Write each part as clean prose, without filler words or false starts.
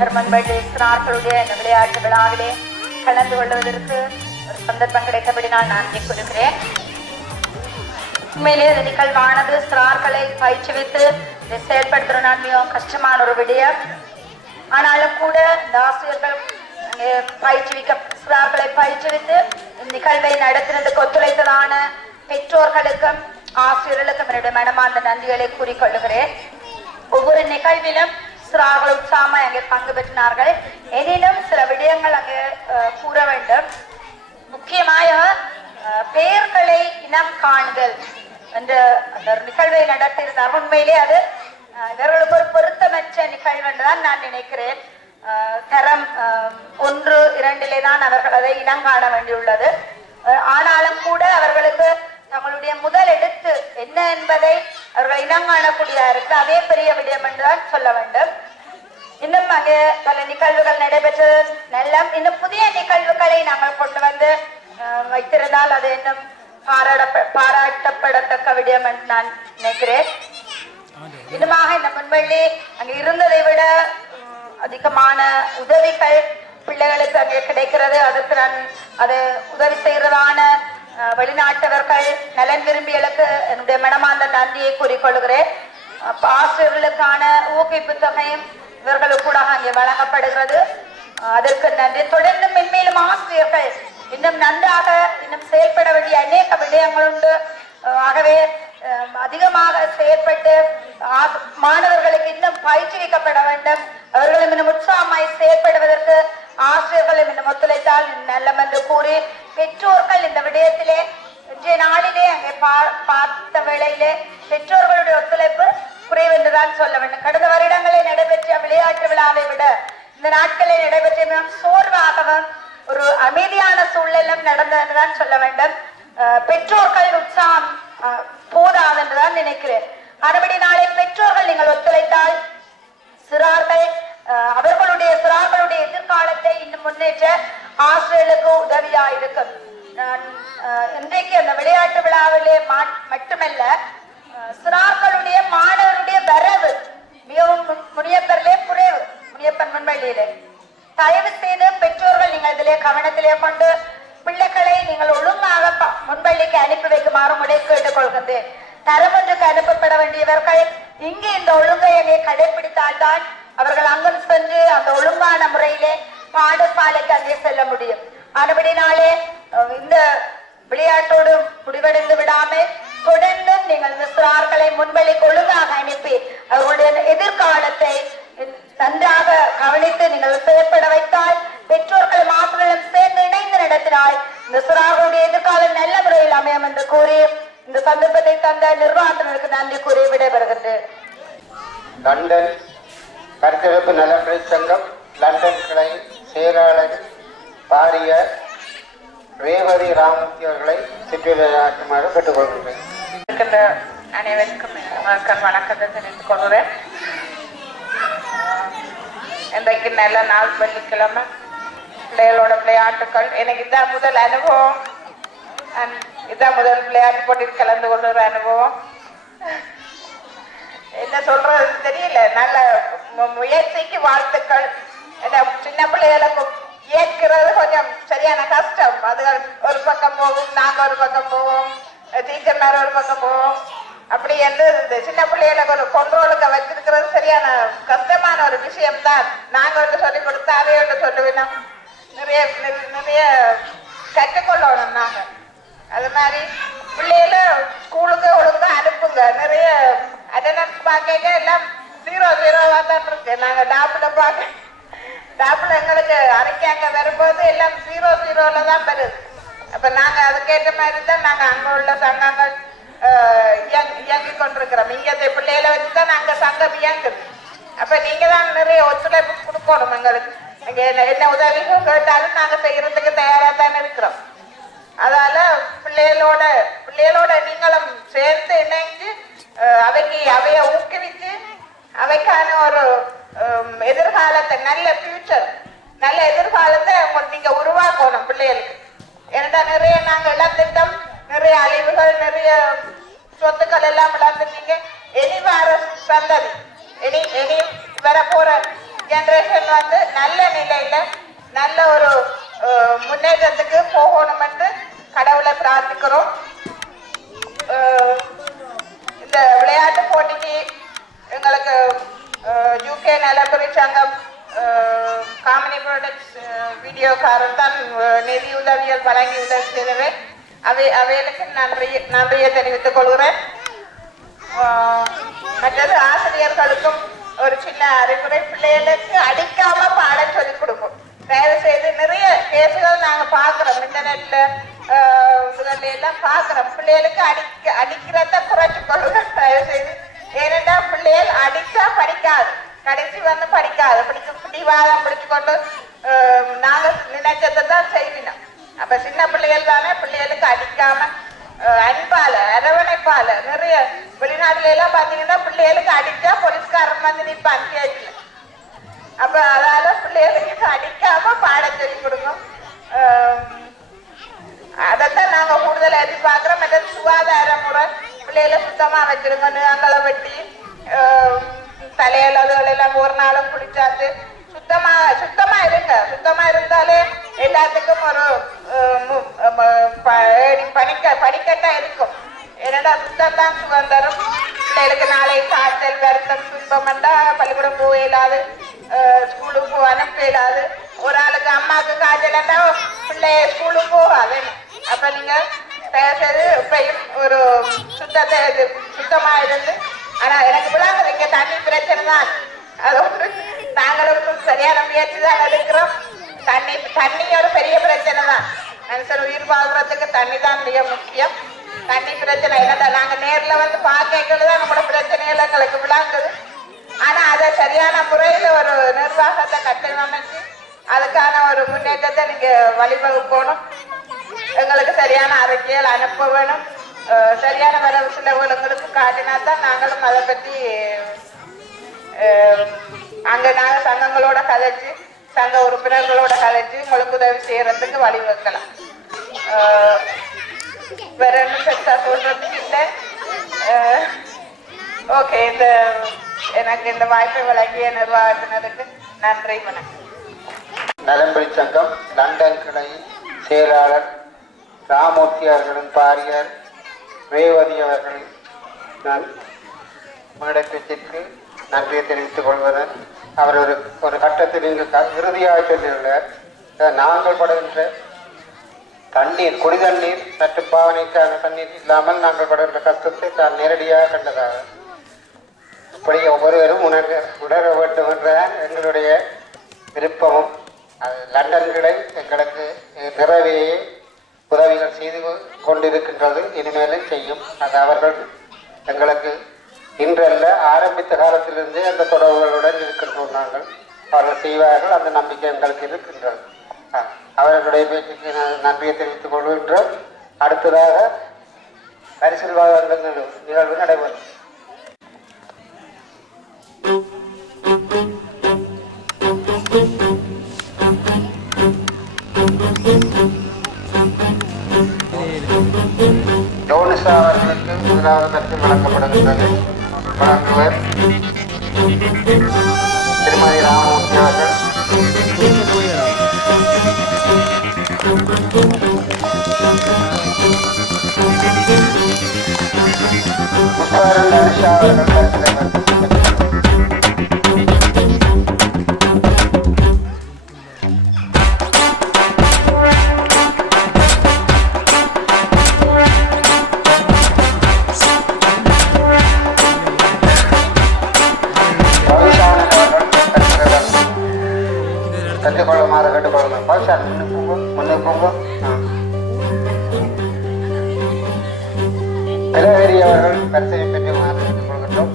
சிறார்களுடைய இந்த விளையாட்டு விழாவிலே கலந்து கொள்வதற்கு ஒரு சந்தர்ப்பம் கிடைத்தபடினால் நான் இங்கே கூறுகிறேன். உண்மையிலே இந்த நிகழ்வானது சிறார்களை பயிற்றுவித்து இதை செயல்படுத்துகிற மிகவும் கஷ்டமான ஒரு விடயம். ஆனாலும் கூட இந்த ஆசிரியர்கள் சிறார்களை பயிற்றுவித்து இந்த நிகழ்வை நடத்தினதுக்கு ஒத்துழைத்ததான பெற்றோர்களுக்கும் ஆசிரியர்களுக்கும் என்னுடைய மனமார்ந்த நன்றிகளை கூறிக்கொள்ளுகிறேன். ஒவ்வொரு நிகழ்விலும் சிறார்கள் உற்சாகமாக அங்கே பங்கு பெற்றினார்கள். எனினும் சில விடயங்கள் அங்கே கூற வேண்டும். முக்கியமாக பெயர்களை இனம் காணுதல் என்ற அந்த நிகழ்வை நடத்தியிருந்தார். உண்மையிலே அது இவர்களுக்கு ஒரு பொருத்தமற்ற நிகழ்வு என்றுதான் நான் நினைக்கிறேன். தரம் 1, 2 தான் அவர்கள் அதை இனம் காண வேண்டியுள்ளது. ஆனாலும் கூட அவர்களுக்கு தங்களுடைய முதல் எடுத்து என்ன என்பதை அவர்கள் இனம் காணக்கூடிய இருக்கு. அதே பெரிய விடயம் என்றுதான் சொல்ல வேண்டும். இன்னும் அங்கே பல நிகழ்வுகள் நடைபெற்றது. நல்லம் இன்னும் புதிய நிகழ்வுகளை நாங்கள் கொண்டு வந்து வைத்திருந்தால் அது இன்னும் பாராட்டப்படத்தக்க விடயம் என்று நான் நினைக்கிறேன். இன்னுமாக இந்த முன்வள்ளி அங்கே இருந்ததை விட அதிகமான உதவிகள் பிள்ளைகளுக்கு அங்கே கிடைக்கிறது. அதற்கு நான் அது உதவி செய்கிறதான வெளிநாட்டவர்கள் நலன் விரும்பிகளுக்கு என்னுடைய மனமார்ந்த நன்றியை கூறிக்கொள்கிறேன். ஆசிரியர்களுக்கான ஊக்குவிப்பு தொகையும் இவர்களுக்கு கூட அங்கே வழங்கப்படுகிறது. அதற்கு நன்றி. தொடர்ந்து மென்மேலும் ஆசிரியர்கள் இன்னும் நன்றாக இன்னும் செயல்பட வேண்டிய அநேக விடயங்கள் உண்டு. ஆகவே அதிகமாக செயற்பட்டு மாணவர்களுக்கு இன்னும் பயிற்றுவிக்கப்பட வேண்டும். அவர்களும் இன்னும் உற்சாகமாய் செயற்படுவதற்கு ஆசிரியர்களும் இன்னும் ஒத்துழைத்தால் நல்லம் என்று கூறி, பெற்றோர்கள் இந்த விடயத்திலே இன்றைய நாளிலே அங்கே பார்த்த வேளையிலே பெற்றோர்களுடைய ஒத்துழைப்பு குறைவென்றுதான் சொல்ல வேண்டும். கடந்த வருடங்களில் நடைபெற்ற விளையாட்டு விழாவை விட இந்த நாட்களில் நடைபெற்ற மிகவும் சோர்வாகவும் ஒரு அமைதியான சூழலும் நடந்ததுதான் சொல்ல வேண்டும். பெற்றோர்கள் உற்சாகம் போதாது என்றுதான் நினைக்கிறேன். மறுபடி நாளை பெற்றோர்கள் நீங்கள் ஒத்துழைத்தால் சிறார்களுடைய எதிர்காலத்தை இன்னும் முன்னேற்ற ஆசிரியர்களுக்கு உதவியா இருக்கும். இன்றைக்கு அந்த விளையாட்டு விழாவிலே மட்டுமல்ல, சிறார்களுடைய மாணவருடைய வரவு மிகவும் முனியப்பரிலே குறைவு. முனியப்பன் முன்வழியிலே தயவு செய்து பெற்றோர்கள் நீங்கள் இதிலே கவனத்திலே கொண்டு பிள்ளைகளை நீங்கள் ஒழுங்காக முன்பள்ளிக்கு அனுப்பி வைக்குமாறு முறை கேட்டுக்கொள்கின்றேன். தரம் ஒன்றுக்கு அனுப்பப்பட வேண்டியவர்கள் இங்கே இந்த ஒழுங்கை கடைபிடித்தால்தான் அவர்கள் அங்கும் சென்று அந்த ஒழுங்கான முறையிலே பாடசாலைக்கு அங்கே செல்ல முடியும். மறுபடினாலே இந்த விளையாட்டோடு முடிவடைந்து விடாமல் தொடர்ந்து நீங்கள் இந்த சிறார்களை முன்பள்ளிக்கு ஒழுங்காக அனுப்பி அவர்களுடைய எதிர்காலத்தை நன்றாக கவனித்து நீங்கள் செயற்பட வைத்தால், பெற்றோர்கள் மாணவர்களும் சேர்ந்து இணைந்து நடத்தினால் இந்த சிறார்களுடைய எதிர்காலம் நல்ல முறையில் அமையும் என்று கூறி இந்த சந்தர்ப்பத்தை தந்த நிர்வாகத்தினருக்கு நன்றி கூறி விடைபெறுகின்றேன். லண்டன் கருத்தரப்பு நலப்பணி சங்கம் லண்டன் கிளை செயலாளர் பாரிய ரேவதி ராமூர்த்தி அவர்களை சுற்றுலாட்டுமாறு கேட்டுக்கொள்கிறேன். அனைவருக்கும் வணக்கத்தை தெரிவித்துக் கொள்கிறேன். இன்றைக்கு நல்ல நாள், வெள்ளிக்கிழமை, பிள்ளைகளோட விளையாட்டுக்கள். எனக்கு இதான் முதல் அனுபவம். இதான் முதல் விளையாட்டு போட்டியில் கலந்து கொள்கிற அனுபவம். என்ன சொல்றது தெரியல. நல்ல முயற்சிக்கு வாழ்த்துக்கள். சின்ன பிள்ளைகளுக்கு ஏற்கிறது கொஞ்சம் சரியான கஷ்டம். அதுகள் ஒரு பக்கம் போகும், நாங்க ஒரு பக்கம் போவோம், டீச்சர் மேல ஒரு பக்கம் போவோம். அப்படி என்று சின்ன பிள்ளைகளுக்கு ஒரு கொண்டோலுக்கு வச்சிருக்கிறது சரியான கஷ்டமான ஒரு விஷயம்தான். நாங்க ஒன்று சொல்லி கொடுத்தா அதே ஒன்று சொல்லுவேன். நிறைய நிறைய கற்றுக்கொள்ளணும் நாங்க. அது மாதிரி பிள்ளைகள ஸ்கூலுக்கு ஒழுங்கா அனுப்புங்க. நிறைய அட்டெண்டன்ஸ் பார்க்க எல்லாம் 0-0 தான் இருக்கு. நாங்க டாப்ல எங்களுக்கு அறிக்கைங்க வரும்போது எல்லாம் 0-0 தான் வருது. அப்ப நாங்க அதுக்கேற்ற மாதிரி தான் நாங்க அங்க உள்ள சங்கங்கள் இயங்கி கொண்டிருக்கிறோம். இங்க பிள்ளைகளை வச்சுதான் நாங்க சங்கம் இயங்குது. அப்ப நீங்க தான் நிறைய ஒத்துழைப்பு கொடுக்கணும் எங்களுக்கு. இங்க என்ன உதவிகள் கேட்டாலும் நாங்க செய்யறதுக்கு தயாரா தான் இருக்கிறோம். அதனால பிள்ளைகளோட நீங்களும் சேர்ந்து இணைஞ்சு அவைய ஊக்குவிச்சு அவைக்கான ஒரு எதிர்காலத்தை, நல்ல ஃபியூச்சர், நல்ல எதிர்காலத்தை நீங்க உருவாக்கணும் பிள்ளைகளுக்கு. ஏன்னா நிறைய நாங்க இழந்துட்டோம், நிறைய அழிவுகள், நிறைய சொத்துக்கள் எல்லாம் இழந்துட்டீங்க. இனி வர சந்ததி, இனி வரப்போற ஜெனரேஷன் வந்து நல்ல நிலையில நல்ல ஒரு முன்னேற்றத்துக்கு போகணும் என்று கடவுளை பிரார்த்திக்கிறோம். இந்த விளையாட்டு போட்டிக்கு எங்களுக்கு யூகே நலபுரி சங்கம் காமினி ப்ராடக்ட்ஸ் வீடியோக்காரர் தான் நிதி உதவிகள் வழங்கி உதவி செய்தவை. அவைகளுக்கு நன்றியை தெரிவித்துக் கொள்கிறேன். மற்றது ஆசிரியர்களுக்கும் ஒரு சின்ன அறிவுரை, பிள்ளைகளுக்கு அடிக்காம பாட சொல்லிக் கொடுக்கும். தயவு செய்து நிறைய கேசுகள் நாங்க பாக்குறோம், இன்டர்நெட்ல இதுகள்ல எல்லாம் பாக்குறோம். பிள்ளைகளுக்கு அடிக்கிறத குறைச்சு கொள்ளுங்க தயவு செய்து. ஏனென்றா பிள்ளைகள் அடிச்சா படிக்காது, கடைசி வந்து படிக்காது, பிடிவாதம் பிடிச்சு கொண்டு நாங்க நினைச்சதை தான் செய்வினோம். அப்ப சின்ன பிள்ளைகள் தானே, பிள்ளைகளுக்கு அடிக்காம அன்பால அரவணைப்பால நிறைய வெளிநாட்டுல எல்லாம் பாத்தீங்கன்னா பிள்ளைகளுக்கு அடிச்சா போலீஸ்காரன் வந்து நிற்பான் கேட்கல. அப்ப அதால பிள்ளைகளுக்கு அடிக்காம பாட சொல்லி கொடுக்கும். அதைத்தான் நாங்க கூடுதல் எதிர்பார்க்கிறோம். மற்ற சுகாதார முறை, பிள்ளைகளை சுத்தமா வச்சிருங்க, நிலங்களை வெட்டி தலையில அதுகளெல்லாம் ஒரு நாளும் குளிச்சாத்து சுத்தமா இருங்க. சுத்தமா இருந்தாலே எல்லாத்துக்கும் ஒரு படிக்கட்டா இருக்கும். என்னடா சுத்தம் தான் சுதந்திரம். பிள்ளைகளுக்கு நாளை காய்ச்சல் வருத்தம் துன்பம் வந்தா பள்ளிக்கூடம் போக இயலாது, ஸ்கூலுக்கு போக அனுப்ப இயலாது. ஒரு ஆளுக்கு அம்மாவுக்கு காய்ச்சல் பிள்ளைய ஸ்கூலுக்கு போகாது. அப்ப நீங்க தயவுசெய்து இப்பயும் ஒரு சுத்தமா இருந்து. ஆனா எனக்கு விழாங்க இங்க தண்ணி பிரச்சனை தான், அதோடு நாங்களும் சரியான முயற்சி தான் எடுக்கிறோம். தண்ணி ஒரு பெரிய பிரச்சனை தான். மனுஷன் உயிர் வாழ்றதுக்கு தண்ணி தான் மிக முக்கியம். தண்ணி பிரச்சனை என்னடா நாங்க நேர்ல வந்து பார்க்கதான் நம்மளோட பிரச்சனைகள் எங்களுக்கு விளங்குது. ஆனா அதை சரியான முறையில ஒரு நிர்வாகத்தை கட்டமைச்சு அதுக்கான ஒரு முன்னேற்றத்தை நீங்க வழிவகுக்கணும். எங்களுக்கு சரியான அறிக்கைகள் அனுப்ப வேணும். சரியான வரவு செலவுகள் எங்களுக்கு காட்டினா தான் நாங்களும் அதை பற்றி அங்க நாங்க சங்கங்களோட கதைச்சு, சங்க உறுப்பினர்களோட கதைச்சு உங்களுக்கு உதவி செய்யறதுக்கு வழிவகுக்கலாம். வேற என்ன பெருசா சொல்றதுக்கு இல்லை. ஓகே, எனக்கு இந்த வாய்ப்பை வழங்கிய நிர்வாகத்தினருக்கு நன்றி. வணக்கம். நலம்புரி சங்கம் லண்டன் கிளை செயலாளர் ராமூர்த்தி அவர்களின் பாரியார் ரேவதி அவர்கள் நான் மேடத்திற்கு நன்றியை தெரிவித்துக் கொள்வதன் அவர் ஒரு கட்டத்தில் இறுதியாக சொல்லியுள்ளார். நாங்கள் படுகின்ற தண்ணீர், குடி தண்ணீர் தட்டுப்பாவனைக்கான தண்ணீர் இல்லாமல் நாங்கள் படுகின்ற கஷ்டத்தை தான் நேரடியாக கண்டதாக இப்படி ஒவ்வொருவரும் உணர வேண்டும் என்ற எங்களுடைய விருப்பமும். லண்டன்களை எங்களுக்கு நிறைவேறி உதவிகள் செய்து கொண்டிருக்கின்றது, இனிமேலும் செய்யும். அது அவர்கள் எங்களுக்கு இன்றல்ல ஆரம்பித்த காலத்திலிருந்தே அந்த தொடர்புகளுடன் இருக்கின்றோம். நாங்கள் அவர்கள் செய்வார்கள், அந்த நம்பிக்கை எங்களுக்கு இருக்கின்றது. அவர்களுடைய பேச்சுக்கு நன்றியை தெரிவித்துக் கொள்கின்றோம். அடுத்ததாக பரிசில் வழங்கும் நிகழ்வு நடைபெறும். டோனிசா அவர்களுக்கு முதலாவது பரிசு வழங்கப்படுகின்றது. வழங்குவர் திருமதி ராமமூர்த்தி அவர்கள். முஸ்தாரன் அவர்கள் பரிசு. கட்டுக்கொள்ளுமாறு கட்டுக்கொள்ளுங்க. பாஷா முன்னுக்கு போங்க. திலவேரி அவர்கள் பரிசை பெற்றுமாறு கேட்டுக்கொள்கின்றோம்.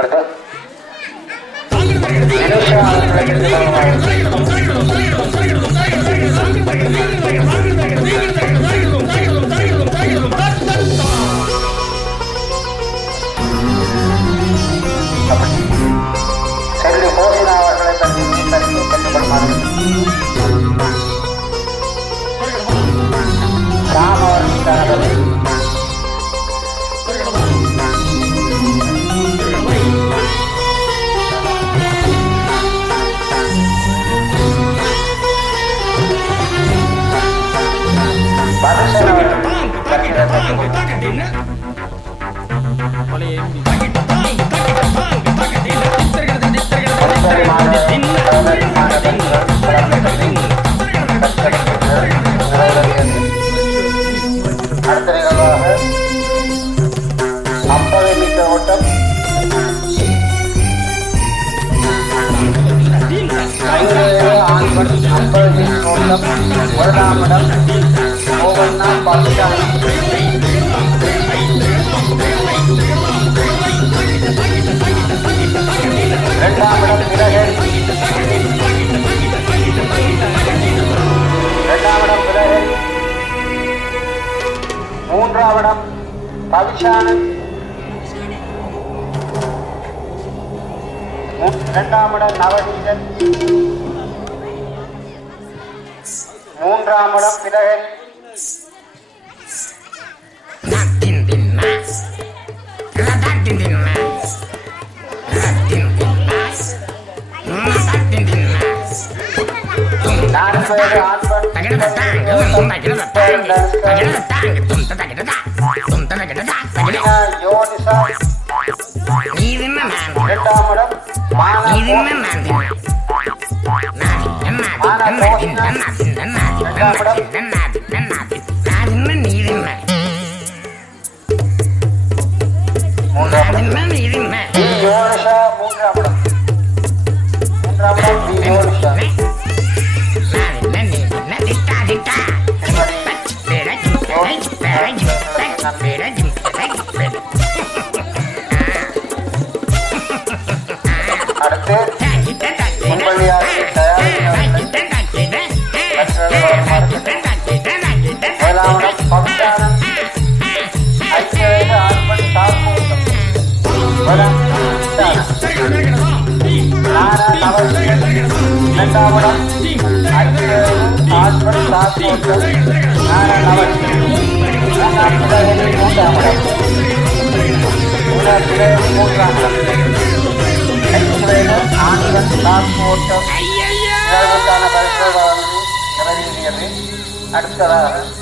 அடுத்து வினுஷா அவர்களுக்கு திருமணமாகிறது. செல்வி கோசினா அவர்களை தனி பெற்றுக்கொள்ளுமாறு. ராம் அவர்களுக்காக பதுசன் அவர்கள் அடுத்த நிகழ்வாக 50 மீட்டர் ஓட்டம். 50 ஆண்கள் 50 மீட்டர் ஓட்டம். 1ஆம் இடம் மோகன்னா பாகிஸ்தான். 2ஆம் இடம் விலகல். 2ஆம் இடம் விலகல். 3ஆம் இடம் பவிஷானந்த். 2ஆம் இடம் நவநீதன். 3ஆம் இடம் விலகல். அடுத்ததாக